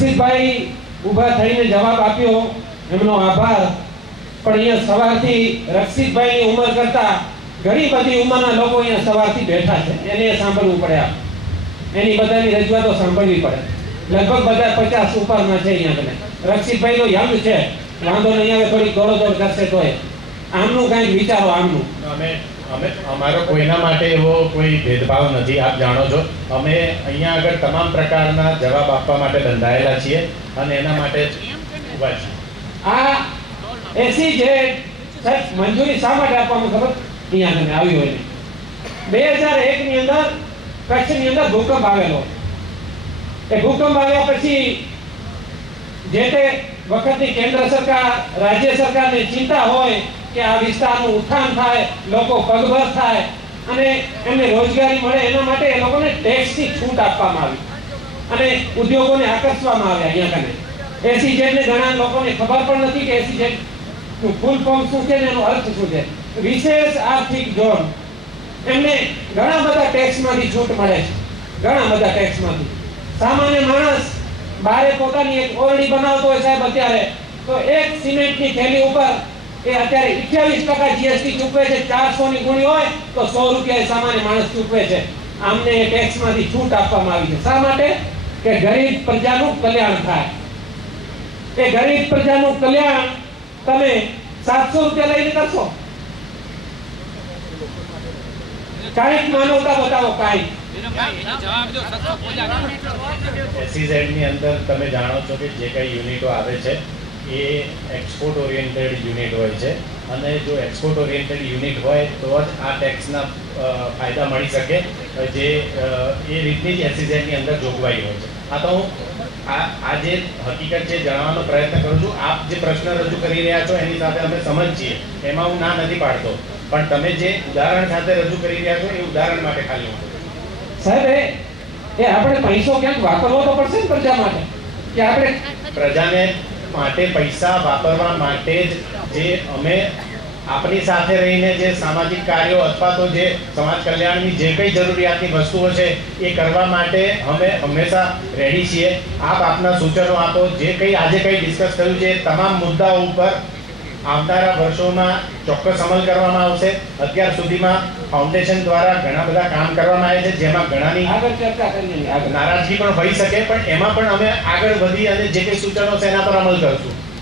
રક્ષિતભાઈ ઊભા થઈને જવાબ આપ્યો, એમનો આભાર। પણ અહીંયા સવારથી રક્ષિતભાઈની ઉંમર કરતા ઘણી બધી ઉંમરના લોકો અહીંયા સવારથી બેઠા છે, એને સાંભળવું પડે, એની બધાની રજૂઆતો સાંભળવી પડે। લગભગ બધા 50 ઉપરના છે અહીંયા કને। રક્ષિતભાઈ તો યંગ છે, વાંધો નહીં આવે, થોડી દોડોદોડ કરશે તોય આમનું કંઈક વિચારો આમનું। અમે અમારો કોઈના માટે એવો કોઈ ભેદભાવ નથી, આપ જાણો છો। અમે અહીંયા આગળ તમામ પ્રકારના જવાબ આપવા માટે બંધાયેલા છીએ અને એના માટે જ ઊભા છીએ। આ એસી જે મંજૂરી શા માટે આપવામાં ખબર અહીંયા કને આવી હોય ને? 2001 ની અંદર કચ્છની અંદર ભૂકંપ આવેલો। એ ભૂકંપ આવ્યા પછી જે તે વખતની કેન્દ્ર સરકાર, રાજ્ય સરકારને ચિંતા હોય કે આ વિસ્તારનું ઉત્થાન થાય, લોકો પગભર થાય અને એમને રોજગારી મળે, એના માટે એ લોકોને ટેક્સની છૂટ આપવામાં આવી અને ઉદ્યોગોને આકર્ષવામાં આવ્યા અહીંયા કને। એસીઝેડને ઘણા લોકોને ખબર પણ નથી કે એસીઝેડનું ફૂલ ફોર્મ શું છે ને એનો અર્થ શું છે। વિશેષ આર્થિક ઝોન, એમને ઘણા બધા ટેક્સમાંથી છૂટ મળે છે, ઘણા બધા ટેક્સમાંથી। સામાન્ય માણસ બારે પોતાની એક ઓરડી બનાવતો હોય સાહેબ અત્યારે, તો એક સિમેન્ટની થેલી ઉપર એ અત્યારે 28% જીએસટી ચૂકવે છે। 400 ની ગુણી હોય તો 100 રૂપિયા સામાન્ય માણસ ચૂકવે છે। આમને ટેક્સમાંથી છૂટ આપવામાં આવી છે। શા માટે? કે ગરીબ પ્રજાનું કલ્યાણ થાય। એ ગરીબ પ્રજાનું કલ્યાણ તમે 700 રૂપિયા લઈને કરશો? કાંઈક માનવતા બતાવો, કાંઈક। SEZ ની અંદર તમે જાણો છો કે જે કઈ યુનિટો આવે છે એ એક્સપોર્ટ ઓરિએન્ટેડ યુનિટ હોય છે અને જો એક્સપોર્ટ ઓરિએન્ટેડ યુનિટ હોય તો જ આ ટેક્સના ફાયદા મળી શકે, જે એ રીતની જ SEZ ની અંદર જોગવાઈ હોય છે। આ તો હું આ જે હકીકત છે જણાવવાનો પ્રયત્ન કરું છું। આપ જે પ્રશ્ન રજૂ કરી રહ્યા છો એની સાથે અમે સમજ છીએ, એમાં હું ના નથી પાડતો, પણ તમે જે ઉદાહરણ સાથે રજૂ કરી રહ્યા છો એ ઉદાહરણ માટે ખાલી હું સાહેબ એ આપણે પૈસો ક્યાંક વાપરવો તો પડશે ને પ્રજા માટે, કે આપણે પ્રજાને માટે પૈસા વાપરવા માટે જ જે અમે આપણી સાથે રહીને જે સામાજિક કાર્યો અથવા તો જે સમાજ કલ્યાણની જે કંઈ જરૂરિયાતની વસ્તુઓ છે એ કરવા માટે અમે હંમેશા રેડી છીએ। આપ આપના સૂચનો આપો, જે કંઈ આજે કંઈ ડિસ્કસ થયું છે તમામ મુદ્દાઓ ઉપર આવનારા વર્ષોમાં ચોક્કસ અમલ કરવામાં આવશે। અત્યાર સુધીમાં ફાઉન્ડેશન દ્વારા ઘણા બધા કામ કરવામાં આવે છે, જેમાં ઘણાની આગળ ચર્ચા કરીએ, નારાજગી પણ હોઈ શકે, પણ એમાં પણ અમે આગળ વધી અને જે કંઈ સૂચનો છે એના પર અમલ કરશું।